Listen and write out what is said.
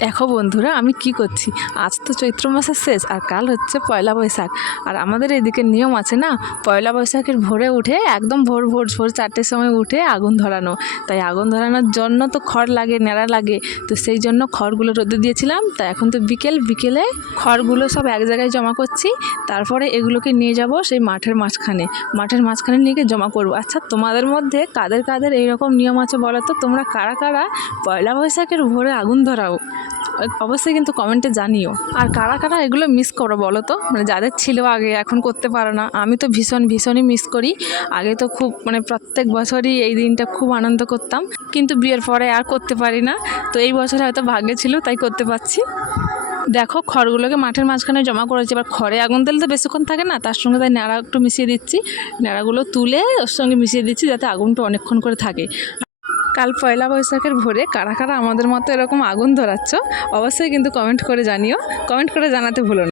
দেখো বন্ধুরা, আমি কি করছি। আজ তো চৈত্র মাসের শেষ, আর কাল হচ্ছে পয়লা বৈশাখ। আর আমাদের এদিকে নিয়ম আছে না, পয়লা বৈশাখের ভোরে উঠে একদম ভোর 4টার সময় উঠে আগুন ধরানো। তাই আগুন ধরানোর জন্য তো খড় লাগে, নেড়া লাগে। তো সেই জন্য খড়গুলো রোদে দিয়েছিলাম। তাই এখন তো বিকেলে খড়গুলো সব এক জায়গায় জমা করছি। তারপরে এগুলোকে নিয়ে যাব সেই মাঠের মাঝখানে নিয়ে গিয়ে জমা করবো। আচ্ছা, তোমাদের মধ্যে কাদের এইরকম নিয়ম আছে বলো তো? তোমরা কারা কারা পয়লা বৈশাখের ভোরে আগুন ধরাও? অবশ্যই কিন্তু কমেন্টে জানিও। আর কারা কারা এগুলো মিস করো বলো তো? মানে যাদের ছিল আগে, এখন করতে পারো না। আমি তো ভীষণই মিস করি। আগে তো খুব প্রত্যেক বছরই এই দিনটা খুব আনন্দ করতাম, কিন্তু বিয়ের পরে আর করতে পারি না। তো এই বছর হয়তো ভাগ্যে ছিল তাই করতে পারছি। দেখো, খড়গুলোকে মাঠের মাঝখানে জমা করেছি। এবার খড়ে আগুন দিলে তো বেশিক্ষণ থাকে না, তার সঙ্গে তাই ন্যাড়া একটু মিশিয়ে দিচ্ছি। ন্যাড়াগুলো তুলে ওর সঙ্গে মিশিয়ে দিচ্ছি যাতে আগুনটা অনেকক্ষণ করে থাকে। কাল পয়লা বৈশাখের ভোরে কারা কারা আমাদের মতো এরকম আগুন ধরাচ্ছ, অবশ্যই কিন্তু কমেন্ট করে জানিও। কমেন্ট করে জানাতে ভুলো না।